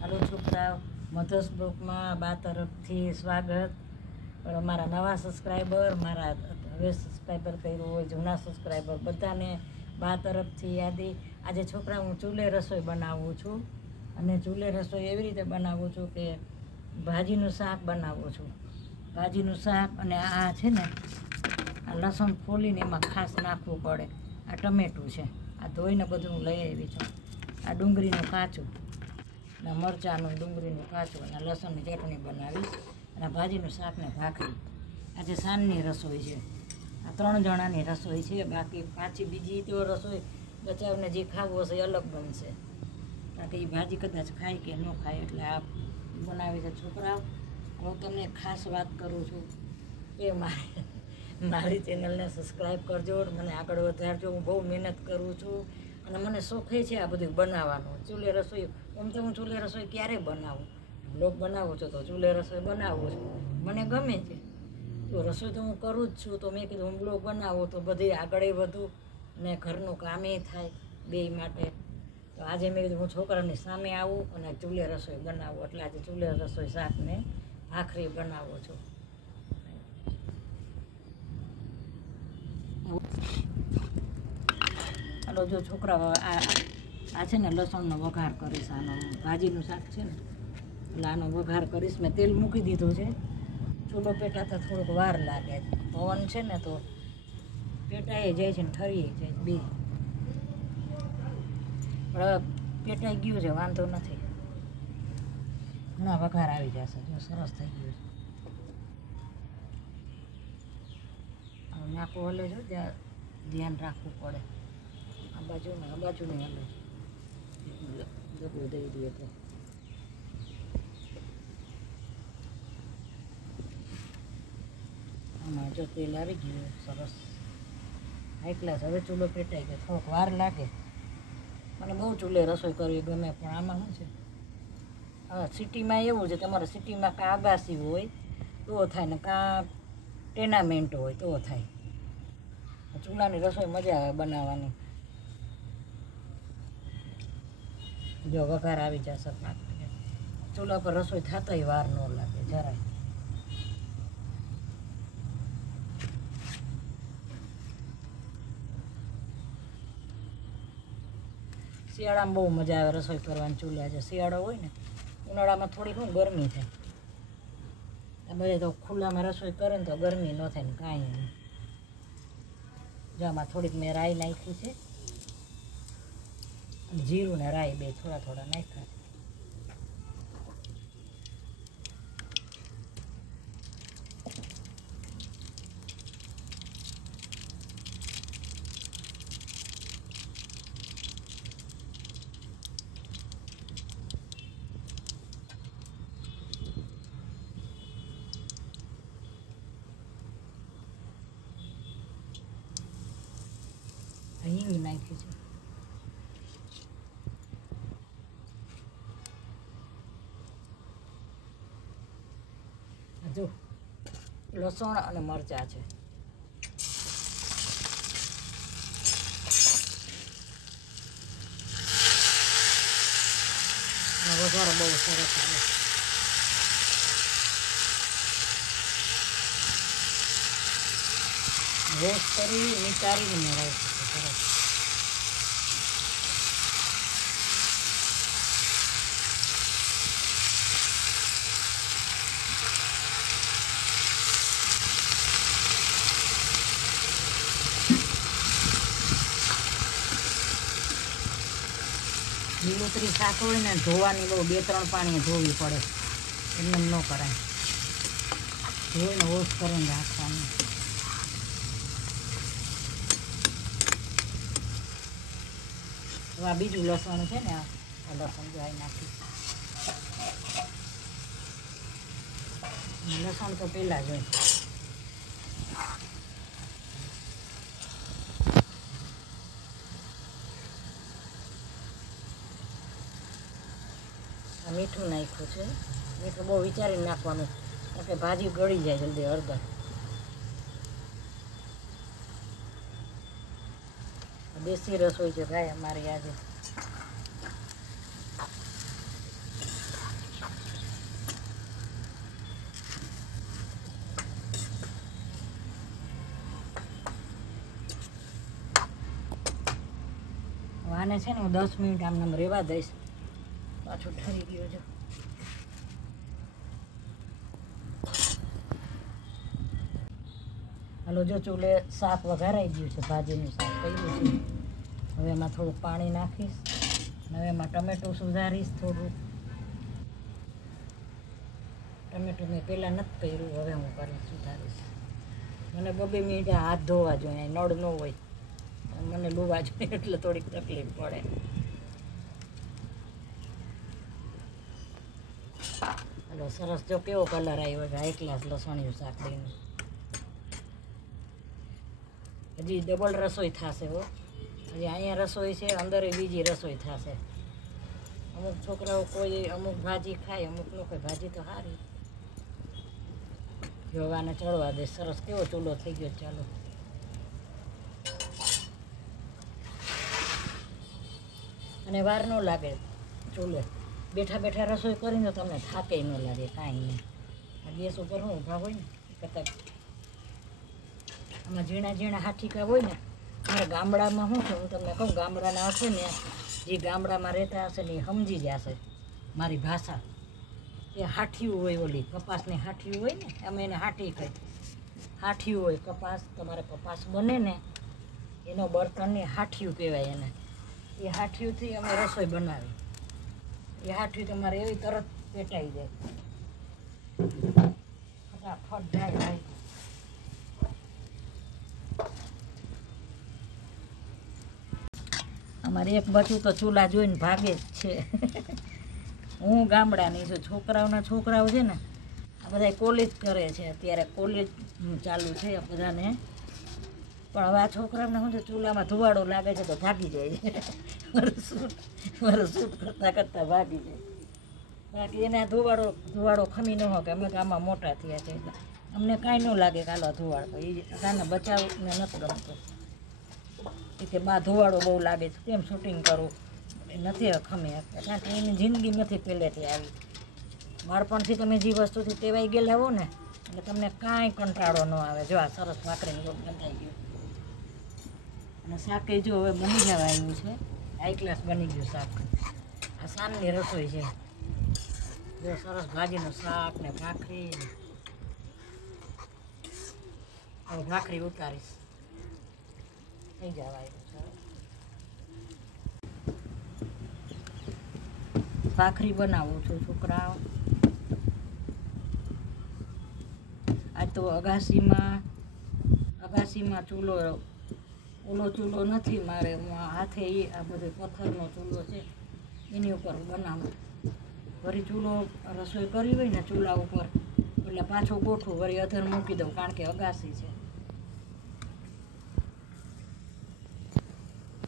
હાલો છોકરાઓ, મધર્સ બ્લોકમાં બા તરફથી સ્વાગત. પણ મારા નવા સબસ્ક્રાઈબર, મારા હવે સબસ્ક્રાઈબર કર્યું હોય, જૂના સબસ્ક્રાઈબર બધાને બા તરફથી યાદી. આજે છોકરા હું ચૂલે રસોઈ બનાવું છું, અને ચૂલે રસોઈ એવી રીતે બનાવું છું કે ભાજીનું શાક બનાવું છું. ભાજીનું શાક, અને આ છે ને આ લસણ ફોલીને એમાં ખાસ નાખવું પડે. આ ટમેટું છે, આ ધોઈને બધું હું લઈ આવી છું. આ ડુંગળીનું કાચું, અને મરચાંનું ડુંગળીનું કાચું, અને લસણની ચટણી બનાવીશ, અને ભાજીનું શાક ને ભાખરી. આજે સાંજની રસોઈ છે, આ 3 જણાની રસોઈ છે. બાકી પાછી બીજી તો રસોઈ બચાવને જે ખાવું હશે એ અલગ બનશે. કારણ કે એ ભાજી કદાચ ખાય કે ન ખાય, એટલે આ બનાવી છે છોકરાઓ. હું તમને ખાસ વાત કરું છું કે મારી ચેનલને સબસ્ક્રાઈબ કરજો, મને આગળ વધારજો. હું બહુ મહેનત કરું છું, અને મને શોખે છે આ બધું બનાવવાનું. ચૂલે રસોઈ આમ તો હું ચૂલે રસોઈ ક્યારેય બનાવું, બ્લોગ બનાવું છું તો ચૂલે રસોઈ બનાવું છું, મને ગમે છે. તો રસોઈ તો હું કરું જ છું, તો મેં કીધું હું બ્લોગ બનાવું તો બધી આગળ વધું ને ઘરનું કામે થાય બેય માટે. તો આજે મેં કીધું હું છોકરાની સામે આવું અને ચૂલે રસોઈ બનાવું, એટલે આજે ચૂલે રસોઈ શાકને ભાખરી બનાવું છું. હાલો જો છોકરા, આ છે ને લસણનો વઘાર કરીશ. આનો ભાજીનું શાક છે ને, એટલે આનો વઘાર કરીશ. મેં તેલ મૂકી દીધું છે. ચૂલો પેટાતા થોડુંક વાર લાગે, પવન છે ને તો પેટાઈ જાય છે ને ઠરી જાય બે. પણ હવે પેટાઈ ગયું છે, વાંધો નથી. ઘણા વઘાર આવી જશે, જો સરસ થઈ ગયું છે. નાખો હલે જો, ત્યાં ધ્યાન રાખવું પડે. આ બાજુ નહીં હલે, ડગલું દઈ દઈએ તો. આમાં જો તેલ આવી ગયું સરસ, હાઈ ક્લાસ. હવે ચૂલો પેટાઈ ગયો, થોડોક વાર લાગે. મને બહુ ચૂલે રસોઈ કરવી ગમે, પણ આમાં શું છે, હા સિટીમાં એવું છે, તમારે સિટીમાં કાં આગાસી હોય તો થાય, ને કાં ટેનામેન્ટ હોય તો થાય. ચૂલાની રસોઈ મજા આવે બનાવવાની. જો વઘાર આવી જશે, ચૂલા પર રસોઈ થતાંય વાર ન લાગે જરાય. શિયાળામાં બહુ મજા આવે રસોઈ કરવાની ચૂલા. છે શિયાળો હોય ને, ઉનાળામાં થોડીક શું ગરમી થાય. આ બધે તો ખુલ્લામાં રસોઈ કરે ને તો ગરમી ન થાય ને કાંઈ નહીં. જો આમાં થોડીક મેં રાઈ નાખી છે, જીરું ને રાઈ બે થોડા થોડા નાખ્યા. હિંગ નાખી છે. જો લસણ અને મરચાં છે. વઘાર બહુ સરસ આવે. વોશ કરી નિતારીને રાખી છે સરસ. લીલોતરી શાક હોય ને ધોવાની બહુ 2-3 પાણીએ ધોવી પડે, એમને ન કરાય. ધોઈને વોશ કરીને રાખવાનું. આ બીજું લસણ છે ને, આ લસણ જોઈ નાખી. લસણ તો પહેલાં જ હોય. મીઠું નાખ્યું છે. મીઠું બહુ વિચારીને નાખવાનું, કારણ કે ભાજી ગળી જાય જલ્દી હળદર. દેશી રસોઈ છે ભાઈ અમારી આજે. આને છે ને હું 10 મિનિટ આમ રહેવા દઈશ. પાછું ઠરી ગયું છે. હાલો જો ચૂલે શાક વઘારાઈ ગયું છે, ભાજીનું શાક કર્યું છે. હવે એમાં થોડુંક પાણી નાખીશ. હવે એમાં ટમેટું સુધારીશ થોડું. ટમેટું મેં પહેલાં નથી કર્યું, હવે હું કરી સુધારીશ. મને 2 મિનિટ હાથ ધોવા જોઈએ, નળ ન હોય મને લુવા જોઈએ એટલે થોડીક તકલીફ પડે. હલો સરસ જો કેવો કલર આવ્યો છે, હાઈ ક્લાસ લસણિયું શાક દઈને. હજી ડબલ રસોઈ થશે હો. હજી અહીંયા રસોઈ છે, અંદર બીજી રસોઈ થશે. અમુક છોકરાઓ કોઈ અમુક ભાજી ખાય, અમુક લોકો ભાજી તો સારી. જોવાને ચડવા દે. સરસ કેવો ચૂલો થઈ ગયો. ચાલો અને વાર ન લાગે ચૂલે. બેઠા બેઠા રસોઈ કરીને તો તમને થાકે ન લાગે કાંઈ નહીં. આ ગેસ ઉપર હું ઊભા હોય ને કરતાં આમાં ઝીણા ઝીણા હાઠીકા હોય ને. અમારે ગામડામાં શું છે, હું તમને કહું, ગામડાના હશે ને જે ગામડામાં રહેતા હશે ને એ સમજી જશે મારી ભાષા. એ હાઠિયું હોય, ઓલી કપાસની હાઠિયું હોય ને, અમે એને હાઠી કહી. હાઠિયું હોય કપાસ, તમારે કપાસ બને ને એનો બળતણને હાઠિયું કહેવાય એને. એ હાઠિયુંથી અમે રસોઈ બનાવી. એ હાઠિયું તમારે એવી તરત પેટાઈ જાય. ફટાફટ ઢાઈ ભાઈ. અમારે એક બચ્ચું તો ચૂલા જોઈને ભાગે જ છે. હું ગામડાની છું. છોકરાઓ છે ને આ બધા કોલેજ કરે છે અત્યારે. કોલેજ ચાલુ છે બધાને. પણ હવે આ છોકરાઓને શું છે, ચૂલામાં ધુવાડો લાગે છે તો ભાગી જાય છે. મારું શૂટ કરતાં ભાગી જાય. બાકી એને ધુવાડો ખમી ન હોય કે અમે ગામમાં મોટા થયા છે એટલે અમને કાંઈ ન લાગે કે હાલો ધુવાડો. એ બધાને બચાવને નથી ગમતો કે બા ધુવાડો બહુ લાગે છે, કેમ શૂટિંગ કરું. નથી ખમી શકતા કારણ કે એની જિંદગી નથી પહેલેથી આવી. બાળપણથી તમે જે વસ્તુથી ટેવાઈ ગયેલા હો ને એટલે તમને કાંઈ કંટાળો ન આવે. જો આ સરસ ભાખરીનું લોટ બંધાઈ ગયું અને શાકે જો હવે બની જવા આવ્યું છે. હાઈ ક્લાસ બની ગયું શાક. આ સાંજની રસોઈ છે. જો સરસ ભાજીનું શાક ને ભાખરી. હવે ભાખરી ઉતારીશ. થઈ જવા આવ્યું છે. ભાખરી બનાવું છું છોકરાઓ. આજ તો અગાસીમાં ચૂલો, ઓલો ચૂલો નથી મારે. હાથે આ બધો પથ્થરનો ચૂલો છે એની ઉપર બનાવું. વળી ચૂલો રસોઈ કરી હોય ને ચૂલા ઉપર એટલે પાછો ગોઠવું, વળી અધર મૂકી દઉં કારણ કે અગાસી છે.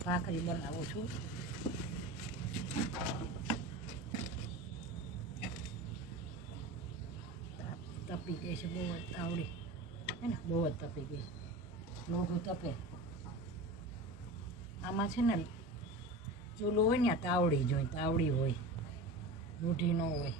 ભાખરી બનાવું છું. તપી ગઈ છે બહુ જ તાવડી હે ને, બહુ જ તપી ગઈ. લોઢું તપે. આમાં છે ને ચૂલો હોય ને તાવડી જોઈએ, તાવડી હોય, લોઢી ન હોય.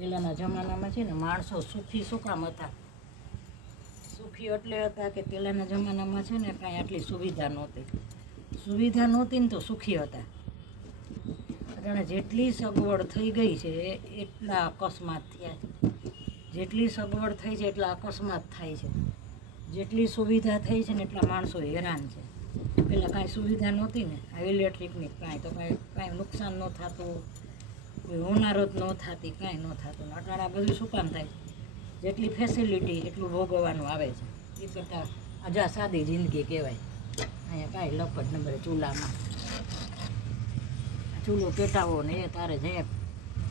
પહેલાંના જમાનામાં છે ને માણસો સુખી શું કામ હતા? સુખી એટલે હતા કે પહેલાંના જમાનામાં છે ને કાંઈ આટલી સુવિધા નહોતી. સુવિધા નહોતી ને તો સુખી હતા. કારણ જેટલી સગવડ થઈ ગઈ છે એટલા અકસ્માત થયા છે. જેટલી સગવડ થઈ છે એટલા અકસ્માત થાય છે. જેટલી સુવિધા થઈ છે ને એટલા માણસો હેરાન છે. પહેલાં કાંઈ સુવિધા નહોતી ને આ ઇલેક્ટ્રિકની કાંઈ તો કાંઈ નુકસાન ન થતું, કોઈ હોનારત ન થતી, કાંઈ ન થતું. અટાણા બધું શું કામ થાય? જેટલી ફેસિલિટી એટલું ભોગવવાનું આવે છે. એ કરતાં આજા સાદી જિંદગી કહેવાય. અહીંયા કાંઈ લપટ નંબરે ચૂલામાં ચૂલો પેટાવો ને એ તારે જાય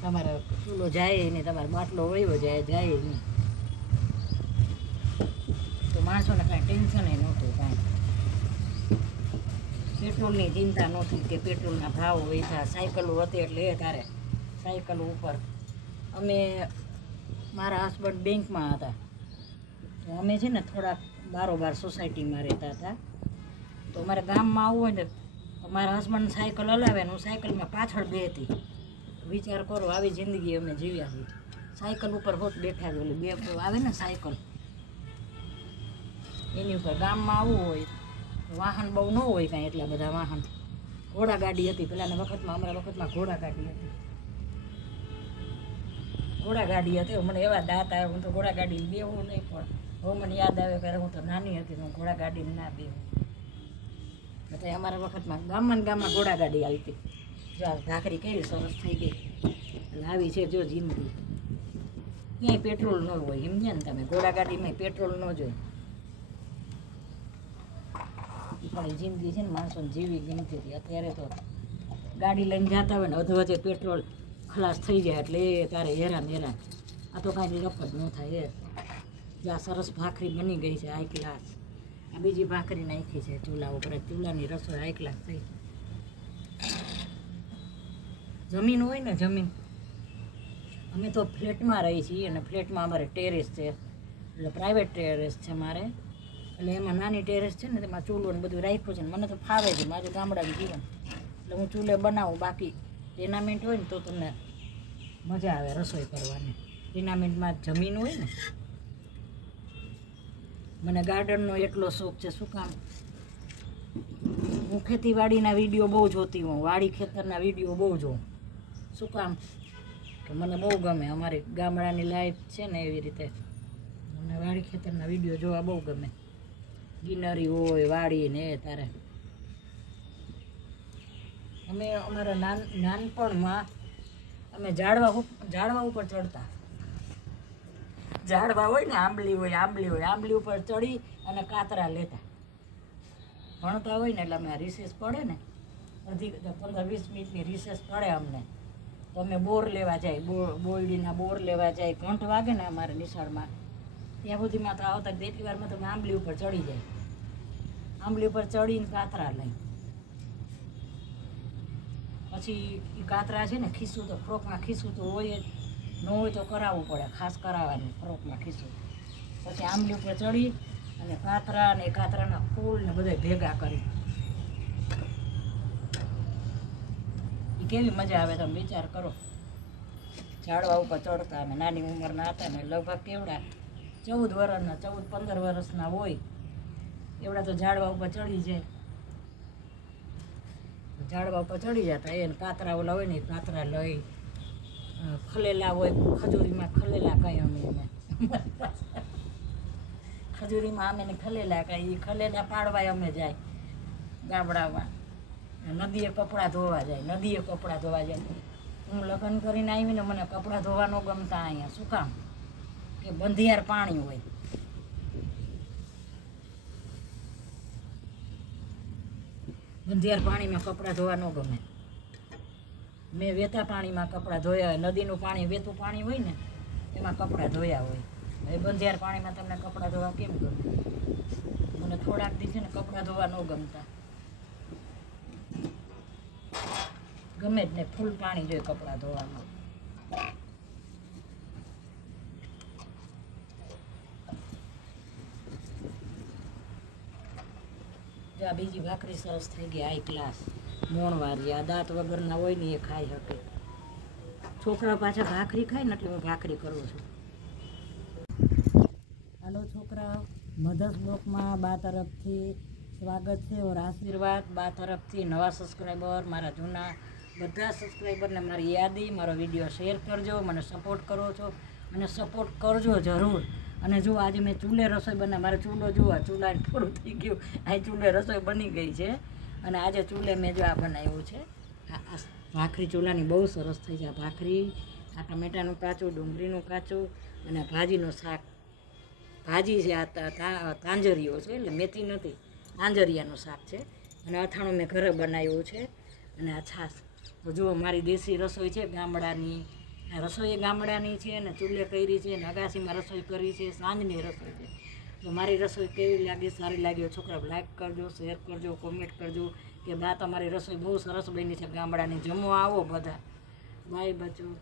તમારે ચૂલો જાય નહીં, તમારે બાટલો વયો જાય નહીં. તો માણસોને કાંઈ ટેન્શન નહોતું, કાંઈ પેટ્રોલની ચિંતા નહોતી કે પેટ્રોલના ભાવ વધ્યા. સાયકલો હતી એટલે એ તારે સાયકલ ઉપર. અમે મારા હસબન્ડ બેંકમાં હતા તો અમે છે ને થોડાક બારોબાર સોસાયટીમાં રહેતા હતા. તો અમારે ગામમાં આવવું હોય ને તો મારા હસબન્ડ સાયકલ હલાવે ને હું સાયકલમાં પાછળ બેસતી. વિચાર કરો, આવી જિંદગી અમે જીવ્યા છીએ. સાયકલ ઉપર હોત બેઠા જ, ઓલી બે આવે ને સાયકલ એની ઉપર. ગામમાં આવવું હોય વાહન બહુ ન હોય કાંઈ, એટલા બધા વાહન. ઘોડા ગાડી હતી પહેલાંના વખતમાં, અમારા વખતમાં ઘોડા ગાડી હતી. ઘોડા ગાડી હતી. મને એવા દાંત આવે, હું તો ઘોડા ગાડી બેવું નહીં, પણ હવે મને યાદ આવે કે હું તો નાની હતી તો હું ઘોડા ગાડીને ના બેવું. એટલે અમારા વખતમાં ગામમાં ઘોડા ગાડી આવી હતી. જો આ ભાખરી કેવી સરસ થઈ ગઈ. એટલે આવી છે જો જિંદગી. ક્યાંય પેટ્રોલ ન હોય, સમજ્યા ને તમે? ઘોડા ગાડીમાં પેટ્રોલ ન જોઈએ. પણ એ જિંદગી છે ને માણસોને જીવી ગમતી હતી. અત્યારે તો ગાડી લઈને જતા હોય ને અધવચ્ચે પેટ્રોલ ખલાસ થઈ જાય એટલે એ તારે હેરાન. આ તો કાંઈ રફ જ ન થાય. એ જ્યાં સરસ ભાખરી બની ગઈ છે હાઈ ક્લાસ. આ બીજી ભાખરી નાખી છે ચૂલા ઉપર. ચૂલાની રસોઈ હાઈ ક્લાસ થઈ. જમીન હોય ને જમીન, અમે તો ફ્લેટમાં રહી છીએ અને ફ્લેટમાં અમારે ટેરેસ છે, એટલે પ્રાઇવેટ ટેરેસ છે મારે. એટલે એમાં નાની ટેરેસ છે ને તેમાં ચૂલો ને બધું રાખ્યું છે ને મને તો ફાવે છે, મારું ગામડાનું જીવન. એટલે હું ચૂલે બનાવું. બાકી ટેનામેન્ટ હોય ને તો તમને મજા આવે રસોઈ કરવાની. ટેનામેન્ટમાં જમીન હોય ને. મને ગાર્ડનનો એટલો શોખ છે. શું કામ? હું ખેતીવાડીના વિડીયો બહુ જોતી હોઉં, વાડી ખેતરના વિડીયો બહુ જોઉં. શું કામ? કે મને બહુ ગમે. અમારી ગામડાની લાઈફ છે ને એવી રીતે મને વાડી ખેતરના વિડીયો જોવા બહુ ગમે. ગ્રીનરી હોય વાડી ને તારે. અમે અમારા નાનપણમાં અમે ઝાડવા ઉપર ચડતા. ઝાડવા હોય ને, આંબલી ઉપર ચડી અને કાતરા લેતા. ભણતા હોય ને એટલે અમે રિસેસ પડે ને, 15-20 મિનિટની રિસેસ પડે અમને, તો અમે બોર લેવા જાય. બોરડીના બોર લેવા જાય. ઘંટ વાગે ને અમારે નિશાળમાં, ત્યાં સુધીમાં તો આવતા એટલી વારમાં તો અમે આંબલી ઉપર ચડી જાય. આંબલી ઉપર ચડીને કાતરા લઈ. પછી એ કાતરા છે ને ખીસું તો ફ્રોકમાં ખીસું તો હોય જ, ન હોય તો કરાવવું પડે, ખાસ કરાવવાનું ફ્રોકમાં ખીસું. પછી આંબલી ઉપર ચડી અને કાતરા ને કાતરાના ફૂલ ને બધા ભેગા કરી. એ કેવી મજા આવે તમે વિચાર કરો. ઝાડવા ઉપર ચડતા. અમે નાની ઉંમરના હતા ને, લગભગ કેવડા 14 વર્ષના, 14-15 વર્ષના હોય એવડા તો ઝાડવા ઉપર ચડી જાય. ઝાડવા ઉપર ચડી જતા. એને કાતરા ઓલા હોય ને કાતરા લઈ, ખલેલા હોય ખજૂરીમાં, ખલેલા કઈ અમે ખજૂરીમાં અમે ખલેલા કઈ. ખલેલા પાડવા અમે જાય ગામડામાં. નદીએ કપડાં ધોવા જાય. હું લગ્ન કરીને આવીને મને કપડાં ધોવા ન ગમતા અહીંયા. શું કામ? કે બંધિયાર પાણી હોય. બંધિયાર પાણીમાં કપડાં ધોવા ન ગમે. મેં વેતા પાણીમાં કપડાં ધોયા હોય. નદીનું પાણી, વેતું પાણી હોય ને એમાં કપડાં ધોયા હોય. એ બંધિયાર પાણીમાં તમને કપડાં ધોવા કેમ ગમે? મને થોડાક દિવસે ને કપડાં ધોવા ન ગમતા. ગમે જ ને, ફૂલ પાણી જોઈએ કપડાં ધોવામાં. આ બીજી ભાખરી સરસ થઈ ગઈ હાઈ ક્લાસ, મોણવારી. આ દાંત વગરના હોય ને એ ખાઈ શકે. છોકરા પાછા ભાખરી ખાય ને એટલે હું ભાખરી કરું છું. હાલો છોકરા, મધર્સ બ્લોકમાં બા તરફથી સ્વાગત છે ઓર આશીર્વાદ. બા તરફથી નવા સબસ્ક્રાઈબર, મારા જૂના બધા સબસ્ક્રાઈબરને મારી યાદી, મારો વિડીયો શેર કરજો. મને સપોર્ટ કરો છો અને સપોર્ટ કરજો જરૂર. અને જો આજે મેં ચૂલે રસોઈ બનાવી. મારો ચૂલો જુઓ, ચૂલા થોડું થઈ ગયું. આ ચૂલે રસોઈ બની ગઈ છે. અને આજે ચૂલે મેં જો આ બનાવ્યું છે. આ ભાખરી ચૂલાની બહુ સરસ થઈ છે. આ ભાખરી, આ ટમેટાનું કાચું, ડુંગળીનું કાચું અને ભાજીનું શાક. ભાજી છે આ તાંજરીઓ છે, એટલે મેથી નથી, તાંજરિયાનું શાક છે. અને અથાણું મેં ઘરે બનાવ્યું છે. અને આ છાશ. તો જુઓ મારી દેશી રસોઈ છે ગામડાની. આ રસોઈ ગામડાની છે અને ચૂલે કરી છે અને અગાસીમાં રસોઈ કરી છે. સાંજની રસોઈ છે. તો મારી રસોઈ કેવી લાગી, સારી લાગી છોકરા લાઈક કરજો, શેર કરજો, કોમેન્ટ કરજો કે બા તમારી રસોઈ બહુ સરસ બની છે ગામડાની, જમવા આવો બધા. બાય બચ્ચો.